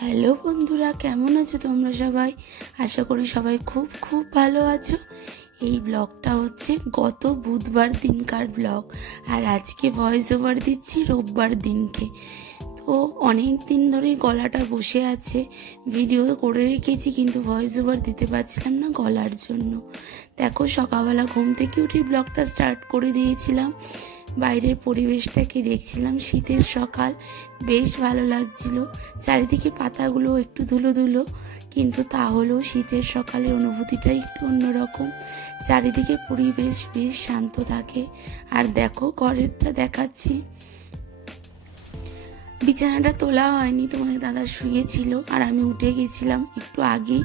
Hello বন্ধুরা, কেমন আছো তোমরা সবাই? আশা করি সবাই খুব খুব ভালো আছো। এই ব্লগটা হচ্ছে গত বুধবার দিনকার ব্লগ, আর আজকে ভয়েস ওভার দিচ্ছি রোববার দিনকে। তো অনেক দিন ধরেই গলাটা বসে আছে, ভিডিও করে রেখেছি কিন্তু ভয়েস ওভার দিতে পারছিলাম না গলার জন্য। দেখো, সকালবেলা ঘুম থেকে উঠে ব্লগটা স্টার্ট করে দিয়েছিলাম। বাইরের পরিবেশটাকে দেখছিলাম, শীতের সকাল, বেশ ভালো লাগছিল। চারিদিকে পাতাগুলো একটু ধুলো ধুলো, কিন্তু তাহলেও শীতের সকালের অনুভূতিটাই একটু অন্যরকম। চারিদিকে পরিবেশ বেশ শান্ত থাকে। আর দেখো, ঘরেরটা দেখাচ্ছি। বিছানাটা তোলা হয়নি, তোমাদের দাদা শুয়েছিল আর আমি উঠে গেছিলাম একটু আগেই।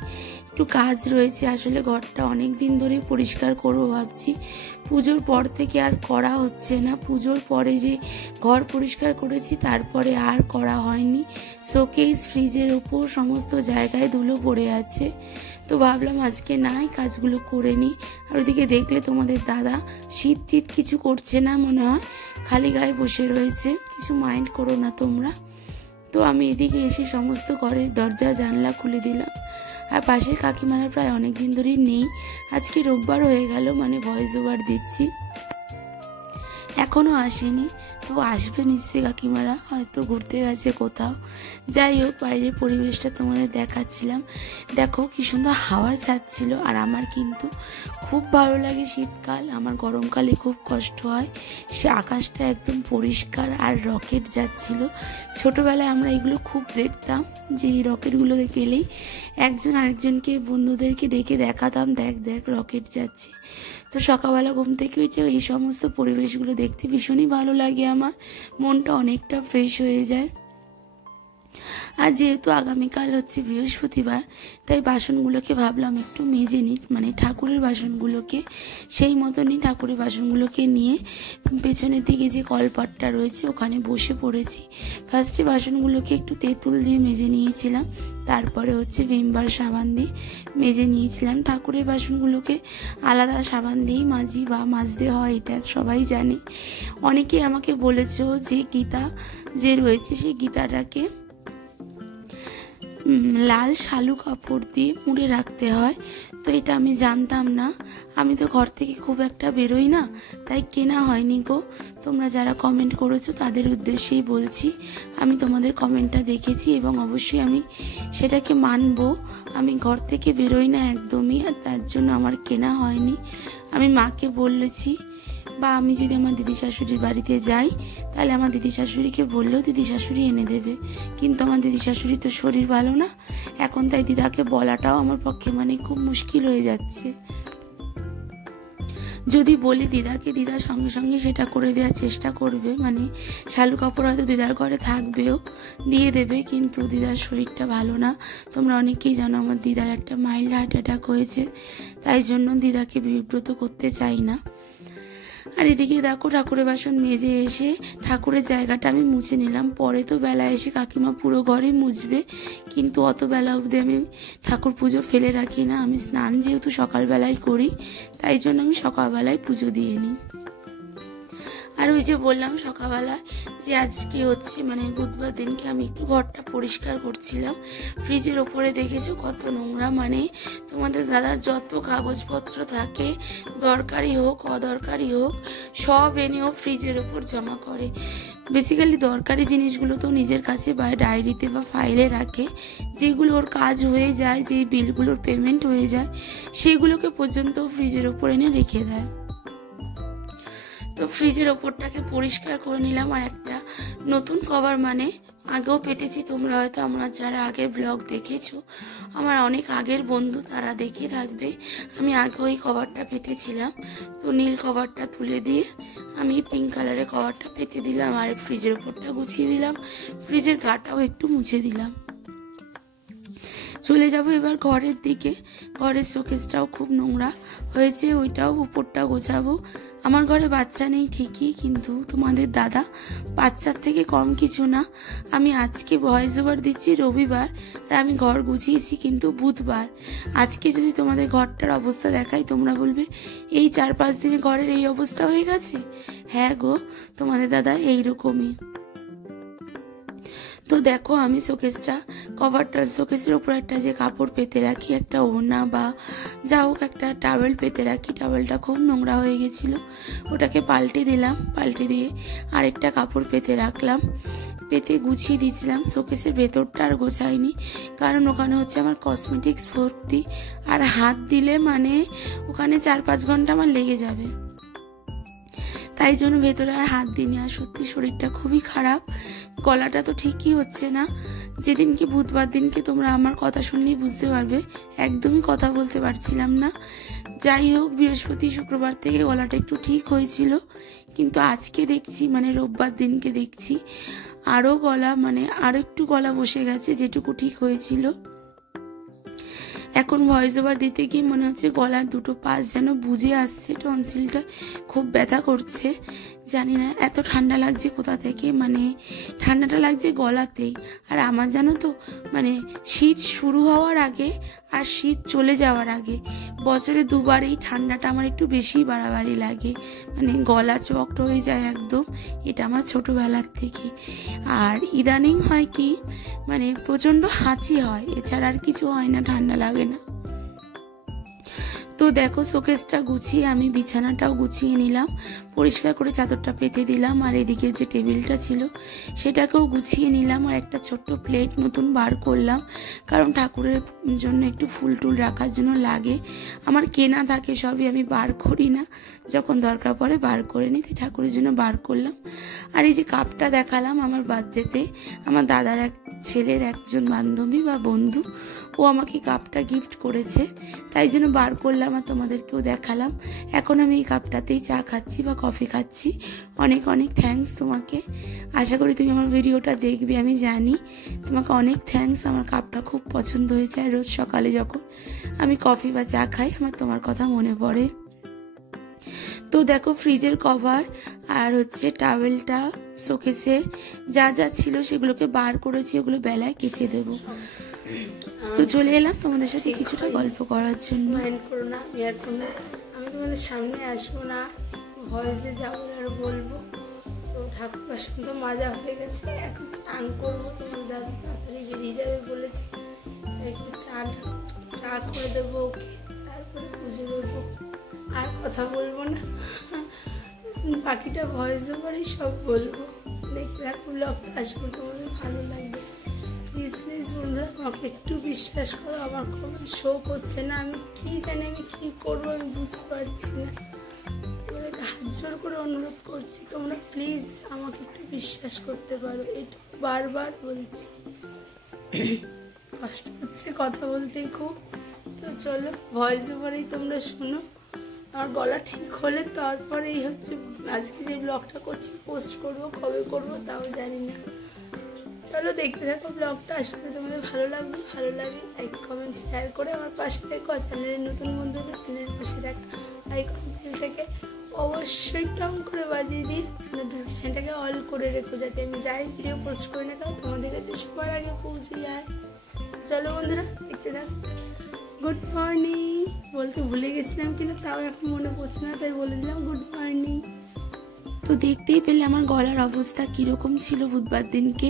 একটু কাজ রয়েছে, আসলে ঘরটা অনেক দিন ধরে পরিষ্কার করবো ভাবছি। পুজোর পর থেকে আর করা হচ্ছে না। পুজোর পরে যে ঘর পরিষ্কার করেছি, তারপরে আর করা হয়নি। শোকেস, ফ্রিজের ওপর সমস্ত জায়গায় ধুলো পড়ে আছে। তো ভাবলাম আজকে নাই, কাজগুলো করে নিই। আর ওদিকে দেখলে তোমাদের দাদা শীত টিত কিছু করছে না মনে হয়, খালি গায়ে বসে রয়েছে। কিছু মাইন্ড করো না তোমরা। তো আমি এদিকে এসে সমস্ত ঘরের দরজা জানলা খুলে দিলাম। আর পাশের কাকিমারা প্রায় অনেক দিন ধরেই নেই। আজকে রোববার হয়ে গেল, মানে ভয়েস ওভার দিচ্ছি, এখনো আসেনি। তো আসবে নিশ্চয়ই কাকিমারা, হয়তো ঘুরতে গেছে কোথাও। যাই হোক, বাইরের পরিবেশটা তোমাদের দেখাচ্ছিলাম। দেখো কি সুন্দর হাওয়া ছাড়ছিল। আর আমার কিন্তু খুব ভালো লাগে শীতকাল, আমার গরমকালে খুব কষ্ট হয়। সে আকাশটা একদম পরিষ্কার আর রকেট যাচ্ছিল। ছোটবেলায় আমরা এগুলো খুব দেখতাম, যে এই রকেটগুলো গেলেই একজন আরেকজনকে, বন্ধুদেরকে ডেকে দেখাতাম, দেখ দেখ রকেট যাচ্ছে। তো সকালবেলা ঘুম থেকে উঠে এই সমস্ত পরিবেশগুলো দেখতে ভীষণই ভালো লাগে, আমার মনটা অনেকটা ফ্রেশ হয়ে যায়। আর যেহেতু আগামীকাল হচ্ছে বৃহস্পতিবার, তাই বাসনগুলোকে ভাবলাম একটু মেজে নিই, মানে ঠাকুরের বাসনগুলোকে। সেই মতনই ঠাকুরের বাসনগুলোকে নিয়ে পেছনের দিকে যে কলপাটটা রয়েছে ওখানে বসে পড়েছি। ফার্স্টে বাসনগুলোকে একটু তেঁতুল দিয়ে মেজে নিয়েছিলাম, তারপরে হচ্ছে ভিমবার সাবান দিয়ে মেজে নিয়েছিলাম। ঠাকুরের বাসনগুলোকে আলাদা সাবান দিয়েই মাজি বা মাজতে হয়, এটা সবাই জানে। অনেকেই আমাকে বলেছো যে গীতা যে রয়েছে, সেই গীতাটাকে লাল শালু কাপড় দিয়ে মুড়ে রাখতে হয়। তো এটা আমি জানতাম না। আমি তো ঘর থেকে খুব একটা বেরোই না, তাই কেনা হয়নি গো। তোমরা যারা কমেন্ট করেছো তাদের উদ্দেশ্যেই বলছি। আমি তোমাদের কমেন্টটা দেখেছি এবং অবশ্যই আমি সেটাকে মানবো। আমি ঘর থেকে বেরোই না একদমই, আর তার জন্য আমার কেনা হয়নি। আমি মাকে বলেছি, বা আমি যদি আমার দিদি শাশুড়ির বাড়িতে যাই, তাহলে আমার দিদি শাশুড়িকে বললেও দিদি শাশুড়ি এনে দেবে। কিন্তু আমার দিদি শাশুড়ি তো শরীর ভালো না এখন, তাই দিদাকে বলাটাও আমার পক্ষে মানে খুব মুশকিল হয়ে যাচ্ছে। যদি বলি দিদাকে, দিদা সঙ্গে সঙ্গে সেটা করে দেওয়ার চেষ্টা করবে, মানে শালু কাপড় হয়তো দিদার ঘরে থাকবেও, দিয়ে দেবে। কিন্তু দিদার শরীরটা ভালো না। তোমরা অনেকেই জানো আমার দিদার একটা মাইল্ড হার্ট অ্যাটাক হয়েছে, তাই জন্য দিদাকে বিব্রত করতে চাই না। আর এদিকে দেখো, ঠাকুরের বাসন মেজে এসে ঠাকুরের জায়গাটা আমি মুছে নিলাম। পরে তো বেলা এসে কাকিমা পুরো ঘরে মুছবে, কিন্তু অত বেলা অবধি আমি ঠাকুর পুজো ফেলে রাখি না। আমি স্নান যেহেতু সকালবেলায় করি, তাই জন্য আমি সকালবেলায় পুজো দিয়ে নিই। আর ওই যে বললাম সকালবেলা যে আজকে হচ্ছে মানে বুধবার দিনকে আমি একটু ঘরটা পরিষ্কার করছিলাম। ফ্রিজের ওপরে দেখেছো কত নোংরা, মানে তোমাদের দাদার যত কাগজপত্র থাকে, দরকারি হোক অদরকারি হোক, সব এনেও ফ্রিজের ওপর জমা করে। বেসিক্যালি দরকারি জিনিসগুলো তো নিজের কাছে বা ডায়েরিতে বা ফাইলে রাখে, যেগুলো ওর কাজ হয়ে যায়, যেই বিলগুলোর পেমেন্ট হয়ে যায়, সেগুলোকে পর্যন্ত ফ্রিজের ওপর এনে রেখে দেয়। তো ফ্রিজের ওপরটাকে পরিষ্কার করে নিলাম। আর একটা নতুন কভার, মানে আগেও পেতেছি, তোমরা হয়তো আমরা যারা আগের ব্লগ দেখেছো, আমার অনেক আগের বন্ধু, তারা দেখে থাকবে। আমি আগে ওই কভারটা পেতেছিলাম। তো নীল কভারটা তুলে দিয়ে আমি পিঙ্ক কালারের কভারটা পেতে দিলাম, আর ফ্রিজের ওপরটা গুছিয়ে দিলাম। ফ্রিজের গাটাও একটু মুছে দিলাম। চলে যাব এবার ঘরের দিকে। ঘরের শোকেসটাও খুব নোংরা হয়েছে, ওইটাও উপরটা গোছাবো। আমার ঘরে বাচ্চা নেই ঠিকই, কিন্তু তোমাদের দাদা বাচ্চার থেকে কম কিছু না। আমি আজকে ভয়েস ওভার দিচ্ছি রবিবার, আর আমি ঘর গুছিয়েছি কিন্তু বুধবার। আজকে যদি তোমাদের ঘরটার অবস্থা দেখাই, তোমরা বলবে এই 4-5 দিনে ঘরের এই অবস্থা হয়ে গেছে। হ্যাঁ গো, তোমাদের দাদা এইরকমই। তো দেখো আমি শোকেসটা কভারটা শোকেসের উপর একটা যে কাপড় পেতে রাখি, একটা ওড়না বা যা হোক একটা টাওয়েল পেতে রাখি, টাওয়েলটা খুব নোংরা হয়ে গেছিলো, ওটাকে পাল্টে দিলাম, পাল্টে দিয়ে আরেকটা কাপড় পেতে রাখলাম, পেতে গুছিয়ে দিয়েছিলাম। শোকেসের ভেতরটা আর গোছাইনি, কারণ ওখানে হচ্ছে আমার কসমেটিক্স ভর্তি, আর হাত দিলে মানে ওখানে 4-5 ঘন্টা আমার লেগে যাবে, তাই জন্য ভেতরে আর হাত দিইনি। আর সত্যি শরীরটা খুবই খারাপ, গলাটা তো ঠিকই হচ্ছে না। যেদিনকে বুধবার দিনকে তোমরা আমার কথা শুনলেই বুঝতে পারবে, একদমই কথা বলতে পারছিলাম না। যাই হোক, বৃহস্পতি শুক্রবার থেকে গলাটা একটু ঠিক হয়েছিল, কিন্তু আজকে দেখছি মানে রোববার দিনকে দেখছি আরও গলা মানে আরও একটু গলা বসে গেছে, যেটুকু ঠিক হয়েছিল। এখন ভয়েস ওভার দিতে গিয়ে মনে হচ্ছে গলার দুটো পাশ যেন বুঝে আসছে, টনসিলটা খুব ব্যথা করছে। জানি না এত ঠান্ডা লাগছে কোথা থেকে, মানে ঠান্ডাটা লাগছে গলাতেই। আর আমার জানো তো মানে শীত শুরু হওয়ার আগে আর শীত চলে যাওয়ার আগে বছরে দুবার এই ঠান্ডাটা আমার একটু বেশি বাড়াবাড়ি লাগে, মানে গলা চকট হয়ে যায় একদম। এটা আমার ছোটোবেলার থেকে। আর ইদানিং হয় কি মানে প্রচণ্ড হাঁচি হয়, এছাড়া আর কিছু হয় না, ঠান্ডা লাগে না। তো দেখো শোকেসটা গুছিয়ে আমি বিছানাটাও গুছিয়ে নিলাম, পরিষ্কার করে চাদরটা পেতে দিলাম, আর এদিকে যে টেবিলটা ছিল সেটাকেও গুছিয়ে নিলাম, আর একটা ছোট্ট প্লেট নতুন বার করলাম, কারণ ঠাকুরের জন্য একটু ফুল টুল রাখার জন্য লাগে। আমার কেনা থাকে সবই, আমি বার করি না, যখন দরকার পড়ে বার করে নিই, তাই ঠাকুরের জন্য বার করলাম। আর এই যে কাপটা দেখালাম আমার বার্থডেতে, আমার দাদার এক ছেলের একজন বান্ধবী বা বন্ধু, ও আমাকে কাপটা গিফট করেছে, তাই জন্য বার করলাম আর তোমাদেরকেও দেখালাম। এখন আমি এই কাপটাতেই চা খাচ্ছি বা কফি খাচ্ছি। অনেক অনেক থ্যাঙ্কস তোমাকে, আশা করি তুমি আমার ভিডিওটা দেখবে, আমি জানি। তোমাকে অনেক থ্যাঙ্কস, আমার কাপটা খুব পছন্দ হয়েছে। আর রোজ সকালে যখন আমি কফি বা চা খাই আমার তোমার কথা মনে পড়ে। তো দেখো ফ্রিজের কভার আর হচ্ছে টাওয়েলটা শোকেসে যা যা ছিল সেগুলোকে বার করেছি, ওগুলো বেলায় কেচে দেবো। তো চলে এলাম তোমাদের সাথে কিছুটা গল্প করার জন্য। মাইন্ড করো না, আমি তোমাদের সামনে আসবো না, ভয়েসে যাবো আর বলবো। তো ঠাকুর বাসন তো মাজা হয়ে গেছে, এখন স্নান করবো। তোমার দাদা তাড়াতাড়ি বেরিয়ে যাবে বলেছে, একটু চা করে দেবো ওকে, তারপরে পুজো দেবো। আর কথা বলবো না, বাকিটা ভয়েস ওভারেই সব বলবো। দেখতে থাকো ব্লগটা, আসবো তোমাদের ভালো লাগবে। প্লিজ প্লিজ বন্ধুরা আমাকে একটু বিশ্বাস করো, আমার কমেন্ট শো করছে না, আমি কি জানি আমি কি করবো আমি বুঝতে পারছি না। তোমাদেরকে হাত জোর করে অনুরোধ করছি, তোমরা প্লিজ আমাকে একটু বিশ্বাস করতে পারো, এইটুকু বারবার বলছি। কষ্ট হচ্ছে কথা বলতেই খুব। তো চলো ভয়েস ওভারেই তোমরা শোনো। আমার গলা ঠিক হলে তারপরেই হচ্ছে আজকে যে ব্লগটা করছি পোস্ট করব, কবে করব তাও জানি না। চলো দেখতে থাকো ব্লগটা, আসলে তোমাদের ভালো লাগবে। ভালো লাগে লাইক কমেন্ট শেয়ার করে আমার পাশে থেকো। চ্যানেলের নতুন বন্ধুকে চ্যানেলের পাশে দেখা আইকন বেলটাকে অবশ্যই টং করে বাজিয়ে দিয়ে নোটিফিকেশনটাকে অল করে রেখো, যাতে আমি যাই ভিডিও পোস্ট করি না কেন তোমাদের কাছে সবার আগে পৌঁছে যায়। চলো বন্ধুরা দেখতে থাকো। গুড মর্নিং বলতে ভুলে গেছিলাম কিনা তাও এখন মনে পড়ছে না, তাই বলে দিলাম গুড মর্নিং। তো দেখতেই পেলে আমার গলার অবস্থা কিরকম ছিল বুধবার দিনকে।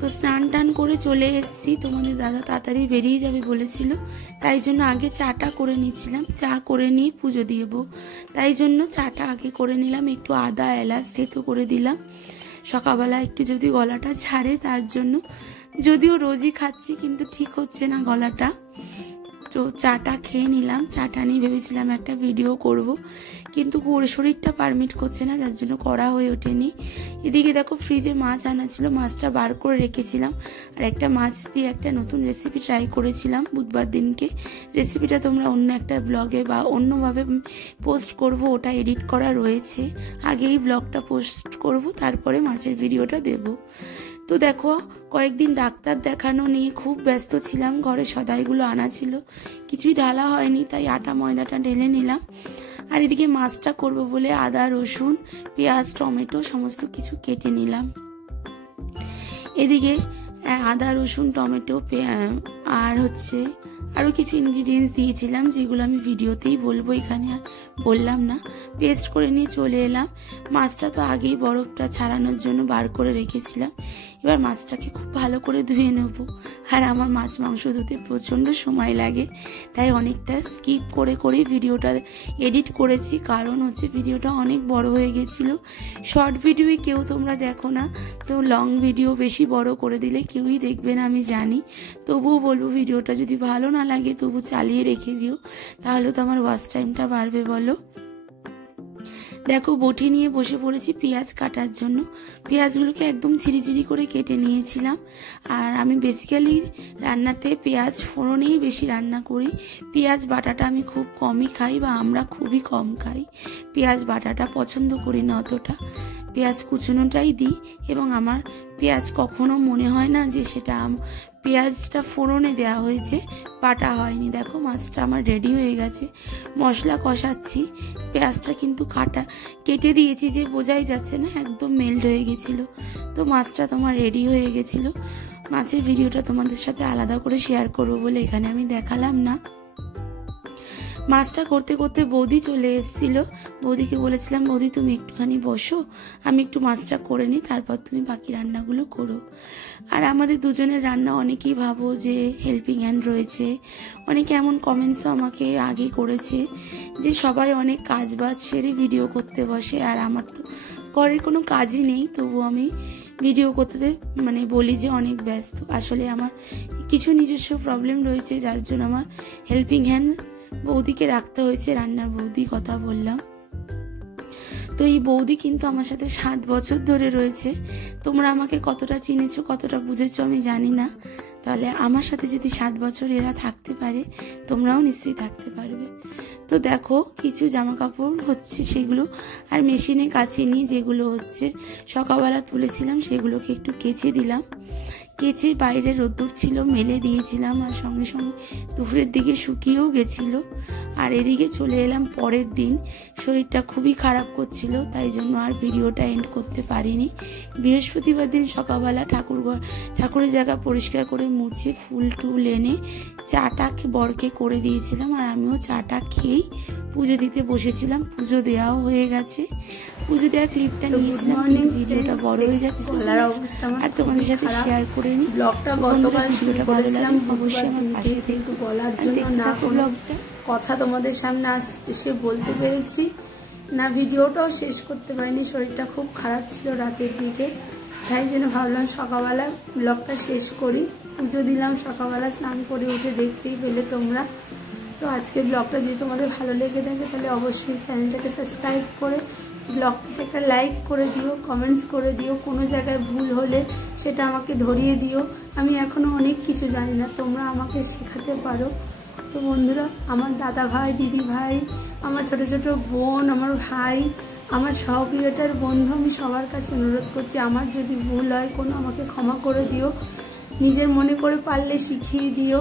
তো স্নান টান করে চলে এসেছি, তোমাদের দাদা তাড়াতাড়ি বেরিয়ে যাবে বলেছিল, তাই জন্য আগে চাটা করে নিচ্ছিলাম, চা করে নিয়ে পুজো দিয়েবো, তাই জন্য চাটা আগে করে নিলাম। একটু আদা এলাচ থেতো করে দিলাম সকালবেলা, একটু যদি গলাটা ছাড়ে তার জন্য। যদিও রোজই খাচ্ছি কিন্তু ঠিক হচ্ছে না গলাটা। তো চাটা খেয়ে নিলাম, চাটা নিয়ে ভেবেছিলাম একটা ভিডিও করব, কিন্তু শরীরটা পারমিট করছে না, যার জন্য করা হয়ে ওঠেনি। এদিকে দেখো ফ্রিজে মাছ আনা ছিল, মাছটা বার করে রেখেছিলাম, আর একটা মাছ দিয়ে একটা নতুন রেসিপি ট্রাই করেছিলাম বুধবার দিনকে। রেসিপিটা তোমরা অন্য একটা ব্লগে বা অন্যভাবে পোস্ট করব, ওটা এডিট করা রয়েছে, আগেই ব্লগটা পোস্ট করব, তারপরে মাছের ভিডিওটা দেব। তো দেখো কয়েকদিন ডাক্তার দেখানো নিয়ে খুব ব্যস্ত ছিলাম, ঘরে সদাইগুলো আনা ছিল, কিছুই ঢালা হয়নি, তাই আটা ময়দাটা ঢেলে নিলাম। আর এদিকে মাছটা করব বলে আদা রসুন পেঁয়াজ টমেটো সমস্ত কিছু কেটে নিলাম। এদিকে আদা রসুন টমেটো আর হচ্ছে আরও কিছু ইনগ্রিডিয়েন্টস দিয়েছিলাম, যেগুলো আমি ভিডিওতেই বলবো, এখানে আর বললাম না। পেস্ট করে নিয়ে চলে এলাম। মাছটা তো আগেই বরফটা ছাড়ানোর জন্য বার করে রেখেছিলাম। এবার মাছটাকে খুব ভালো করে ধুয়ে নেব। আর আমার মাছ মাংস ধুতে প্রচণ্ড সময় লাগে, তাই অনেকটা স্কিপ করে করে ভিডিওটা এডিট করেছি, কারণ হচ্ছে ভিডিওটা অনেক বড় হয়ে গেছিলো। শর্ট ভিডিওই কেউ তোমরা দেখো না, তো লং ভিডিও বেশি বড় করে দিলে কেউই দেখবে না আমি জানি, তবুও বলবো ভিডিওটা যদি ভালো না লাগে তবু চালিয়ে রেখে দিও, তাহলে তো আমার ওয়াচ টাইমটা বাড়বে বলো। দেখো বটি নিয়ে বসে পড়েছি পেঁয়াজ কাটার জন্য। পেঁয়াজগুলোকে একদম ঝিরিঝিরি করে কেটে নিয়েছিলাম। আর আমি বেসিক্যালি রান্নাতে পেঁয়াজ ফোড়নেই বেশি রান্না করি। পেঁয়াজ বাটাটা আমি খুব কমই খাই, বা আমরা খুবই কম খাই। পেঁয়াজ বাটাটা পছন্দ করি না অতটা, পেঁয়াজ কুচনোটাই দিই। এবং আমার পেঁয়াজ কখনো মনে হয় না যে সেটা পেঁয়াজটা ফোড়নে দেওয়া হয়েছে, বাটা হয়নি। দেখো মাছটা আমার রেডি হয়ে গেছে, মশলা কষাচ্ছি। পেঁয়াজটা কিন্তু কেটে দিয়েছি যে বোঝাই যাচ্ছে না, একদম মেল্ট হয়ে গেছিলো। তো মাছটা তোমার রেডি হয়ে গেছিলো। মাছের ভিডিওটা তোমাদের সাথে আলাদা করে শেয়ার করবো বলে এখানে আমি দেখালাম না। মাছটা করতে করতে বৌদি চলে এসেছিল। বৌদিকে বলেছিলাম, বৌদি তুমি একটুখানি বসো, আমি একটু মাছটা করে নিই, তারপর তুমি বাকি রান্নাগুলো করো। আর আমাদের দুজনের রান্না অনেকেই ভাবো যে হেল্পিং হ্যান্ড রয়েছে। অনেকে এমন কমেন্টসও আমাকে আগে করেছে যে সবাই অনেক কাজ বাজ সেরে ভিডিও করতে বসে, আর আমার তো ঘরের কোনো কাজই নেই, তবু আমি ভিডিও করতে বলি যে অনেক ব্যস্ত। আসলে আমার কিছু নিজস্ব প্রবলেম রয়েছে, যার জন্য আমার হেল্পিং হ্যান্ড বৌদিকে রাখতে হয়েছে। রান্নার বৌদি কথা বললাম। তো এই বৌদি কিন্তু আমার সাথে 7 বছর ধরে রয়েছে। তোমরা আমাকে কতটা চিনেছো, কতটা বুঝেছো আমি জানি না, তাহলে আমার সাথে যদি 7 বছর এরা থাকতে পারে, তোমরাও নিশ্চয়ই থাকতে পারবে। তো দেখো কিছু জামা কাপড় হচ্ছে সেগুলো আর মেশিনে কাছে নিয়ে, যেগুলো হচ্ছে সকালবেলা তুলেছিলাম সেগুলোকে একটু কেচে দিলাম। কেচে বাইরে রোদ্দুর ছিল মেলে দিয়েছিলাম, আর সঙ্গে সঙ্গে দুপুরের দিকে শুকিয়েও গেছিল। আর এদিকে চলে এলাম পরের দিন। শরীরটা খুবই খারাপ করছিল, তাই জন্য আর ভিডিওটা এন্ড করতে পারিনি। বৃহস্পতিবার দিন সকালবেলা ঠাকুরের জায়গা পরিষ্কার করে মুছে ফুল টুল এনে চাটা বরকে করে দিয়েছিলাম, আর আমিও চাটা খেয়েই পুজো দিতে বসেছিলাম। পুজো দেওয়াও হয়ে গেছে। পুজো দেওয়ার ক্লিপটা নিয়েছিলাম, কিন্তু ভিডিওটা বড় হয়ে যাচ্ছে আর তোমাদের সাথে শেয়ার করে নিই। ব্লগটা গতকাল ভিডিওটা ভালো লাগলে অবশ্যই আমার পাশে থেকে বলার জন্য না কোনো কথা তোমাদের সামনে এসে বলতে পেরেছি না, ভিডিওটাও শেষ করতে পারিনি। শরীরটা খুব খারাপ ছিল রাতের দিকে, তাই জন্য ভাবলাম সকালবেলা ব্লগটা শেষ করি। পুজো দিলাম সকালবেলা, স্নান করে উঠে দেখতেই পেলে তোমরা। তো আজকে ব্লগটা যদি তোমাদের ভালো লেগে থাকে তাহলে অবশ্যই চ্যানেলটাকে সাবস্ক্রাইব করে ব্লগটাকে একটা লাইক করে দিও, কমেন্টস করে দিও। কোনো জায়গায় ভুল হলে সেটা আমাকে ধরিয়ে দিও। আমি এখনও অনেক কিছু জানি না, তোমরা আমাকে শেখাতে পারো। তো বন্ধুরা, আমার দাদা ভাই, দিদি ভাই, আমার ছোট ছোট বোন, আমার ভাই, আমার সহপ্রিয়তার বন্ধু, আমি সবার কাছে অনুরোধ করছি আমার যদি ভুল হয় কোনো আমাকে ক্ষমা করে দিও। নিজের মনে করে পারলে শিখিয়ে দিও।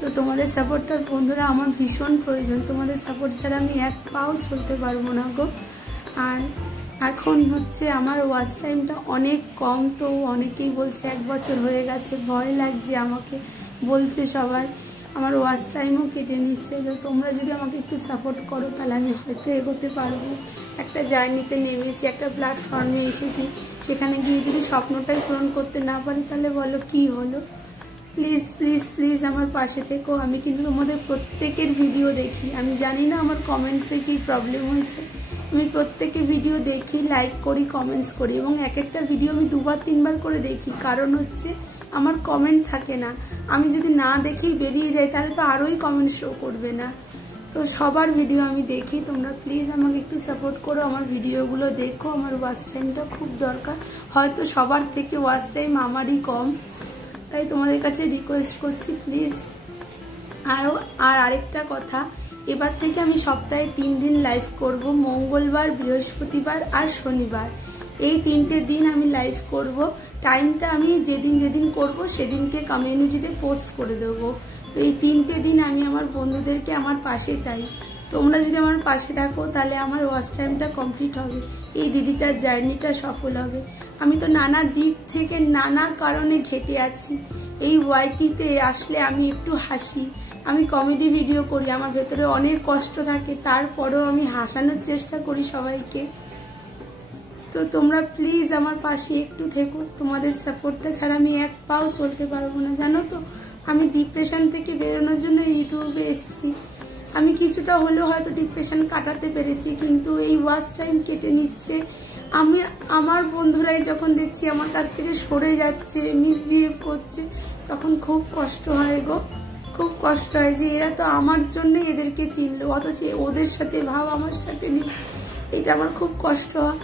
তো তোমাদের সাপোর্টটার বন্ধুরা আমার ভীষণ প্রয়োজন। তোমাদের সাপোর্ট ছাড়া আমি এক পাও চলতে পারবো না গো। আর এখন হচ্ছে আমার ওয়াচ টাইমটা অনেক কম, তো অনেকেই বলছে 1 বছর হয়ে গেছে, ভয় লাগছে আমাকে বলছে সবাই। আমার ওয়াচ টাইমও কেটে নিচ্ছে। তো তোমরা যদি আমাকে একটু সাপোর্ট করো তাহলে আমি হয়তো এগোতে পারবো। একটা জার্নিতে নেমেছি, একটা প্ল্যাটফর্মে এসেছি, সেখানে গিয়ে যদি স্বপ্নটাই পূরণ করতে না পারি তাহলে বলো কি হলো। প্লিজ প্লিজ প্লিজ আমার পাশে থেকো। আমি কিন্তু তোমাদের প্রত্যেকের ভিডিও দেখি, আমি জানি না আমার কমেন্টসে কি প্রবলেম হয়েছে। আমি প্রত্যেকের ভিডিও দেখি, লাইক করি, কমেন্টস করি, এবং এক একটা ভিডিও আমি 2-3 বার করে দেখি। কারণ হচ্ছে আমার কমেন্ট থাকে না। আমি যদি না দেখেই বেরিয়ে যাই তাহলে তো আরোই কমেন্ট শো করবে না। তো সবার ভিডিও আমি দেখি। তোমরা প্লিজ আমাকে একটু সাপোর্ট করো, আমার ভিডিওগুলো দেখো। আমার ওয়াচ টাইমটা খুব দরকার, হয়তো সবার থেকে ওয়াচ টাইম আমারই কম, তাই তোমাদের কাছে রিকোয়েস্ট করছি প্লিজ। আর আরেকটা কথা, এবার থেকে আমি সপ্তাহে 3 দিন লাইভ করব, মঙ্গলবার, বৃহস্পতিবার আর শনিবার। এই 3টে দিন আমি লাইভ করব। টাইমটা আমি যেদিন করব সেদিনকে কমিউনিটিতে পোস্ট করে দেবো। তো এই 3টে দিন আমি আমার বন্ধুদেরকে আমার পাশে চাই। তোমরা যদি আমার পাশে থাকো তাহলে আমার ওয়াচ টাইমটা কমপ্লিট হবে, এই দিদিটার জার্নিটা সফল হবে। আমি তো নানা দিক থেকে নানা কারণে ঘেটে আছি। এই ওয়াইটিতে আসলে আমি একটু হাসি, আমি কমেডি ভিডিও করি, আমার ভেতরে অনেক কষ্ট থাকে, তারপরেও আমি হাসানোর চেষ্টা করি সবাইকে। তো তো তোমরা প্লিজ আমার পাশে একটু থেকো, তোমাদের সাপোর্টটা ছাড়া আমি এক পাও চলতে পারবো না। জানো তো আমি ডিপ্রেশন থেকে বেরোনোর জন্য ইউটিউবে এসেছি। আমি কিছুটা হলেও হয়তো ডিপ্রেশন কাটাতে পেরেছি, কিন্তু এই ওয়াচ টাইম কেটে নিচ্ছে। আমি আমার বন্ধুরাই যখন দেখছি আমার কাছ থেকে সরে যাচ্ছে, মিসবিহেভ করছে, তখন খুব কষ্ট হয় গো, খুব কষ্ট হয় যে এরা তো আমার জন্যই এদেরকে চিনলো, অথচ ওদের সাথে ভাব আমার সাথে নেই। এটা আমার খুব কষ্ট হয়।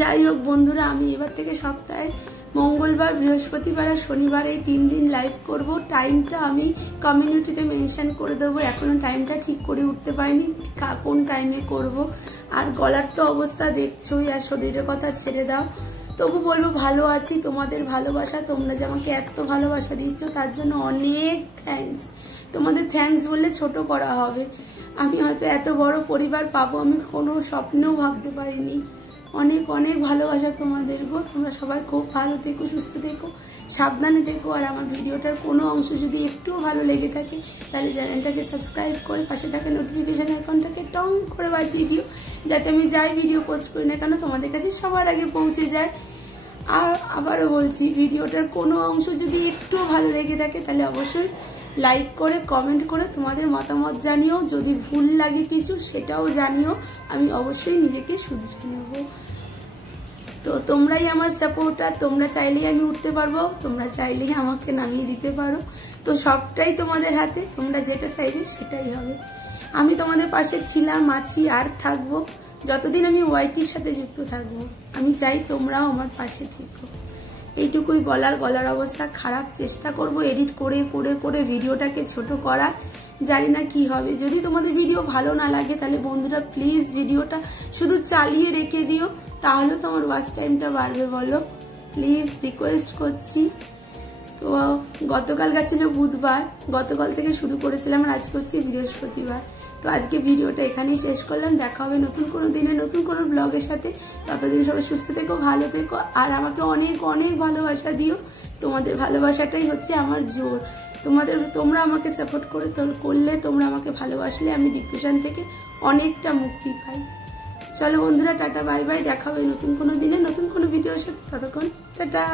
যাই হোক বন্ধুরা, আমি এবার থেকে সপ্তাহে মঙ্গলবার, বৃহস্পতিবার আর শনিবার এই 3 দিন লাইভ করব। টাইমটা আমি কমিউনিটিতে মেনশন করে দেবো। এখনো টাইমটা ঠিক করে উঠতে পারিনি কোন টাইমে করব। আর গলার তো অবস্থা দেখছোই, আর শরীরের কথা ছেড়ে দাও। তবু বলবো ভালো আছি, তোমাদের ভালোবাসা, তোমরা যে আমাকে এত ভালোবাসা দিচ্ছ তার জন্য অনেক থ্যাঙ্কস। তোমাদের থ্যাঙ্কস বললে ছোট করা হবে। আমি হয়তো এত বড় পরিবার পাবো আমি কোনো স্বপ্নেও ভাবতে পারিনি। অনেক অনেক ভালোবাসা তোমাদের গো। তোমরা সবাই খুব ভালো থেকো, সুস্থ থেকো, সাবধানে থেকো। আর আমার ভিডিওটার কোনো অংশ যদি একটুও ভালো লেগে থাকে তাহলে চ্যানেলটাকে সাবস্ক্রাইব করে পাশে থাকা নোটিফিকেশন আইকনটাকে টং করে বাজিয়ে দিও, যাতে আমি যাই ভিডিও পোস্ট করি না কেন তোমাদের কাছে সবার আগে পৌঁছে যায়। আর আবারও বলছি, ভিডিওটার কোনো অংশ যদি একটুও ভালো লেগে থাকে তাহলে অবশ্যই লাইক করে কমেন্ট করে তোমাদের মতামত জানিও। যদি ভুল লাগে কিছু সেটাও জানিও, আমি অবশ্যই নিজেকে শুধরে নেব। তো তোমরাই আমার সাপোর্টার, তোমরা চাইলেই আমি উঠতে পারবো, তোমরা চাইলেই আমাকে নামিয়ে দিতে পারো। তো সবটাই তোমাদের হাতে, তোমরা যেটা চাইবে সেটাই হবে। আমি তোমাদের পাশে ছিলাম, আছি আর থাকবো যতদিন আমি ওয়াইটির সাথে যুক্ত থাকবো। আমি চাই তোমরাও আমার পাশে থেকো। এইটুকুই বলার। গলার অবস্থা খারাপ, চেষ্টা করব এডিট করে করে করে ভিডিওটাকে ছোট করার। জানি না কি হবে। যদি তোমাদের ভিডিও ভালো না লাগে তাহলে বন্ধুরা প্লিজ ভিডিওটা শুধু চালিয়ে রেখে দিও, তাহলে তোমার ওয়াচ টাইমটা বাড়বে। বলো প্লিজ, রিকোয়েস্ট করছি। তো গতকাল গেছিল বুধবার, গতকাল থেকে শুরু করেছিলাম, আর আজকে হচ্ছে বৃহস্পতিবার। তো আজকে ভিডিওটা এখানেই শেষ করলাম। দেখা হবে নতুন কোনো দিনে নতুন কোনো ব্লগের সাথে। ততদিন সবাই সুস্থ থেকো, ভালো থেকো, আর আমাকে অনেক অনেক ভালোবাসা দিও। তোমাদের ভালোবাসাটাই হচ্ছে আমার জোর। তোমরা আমাকে সাপোর্ট করলে, তোমরা আমাকে ভালোবাসলে আমি ডিপ্রেশন থেকে অনেকটা মুক্তি পাই। চলো বন্ধুরা, টাটা বাই বাই। দেখা হবে নতুন কোনো দিনে নতুন কোনো ভিডিওর সাথে। ততক্ষণ টাটা।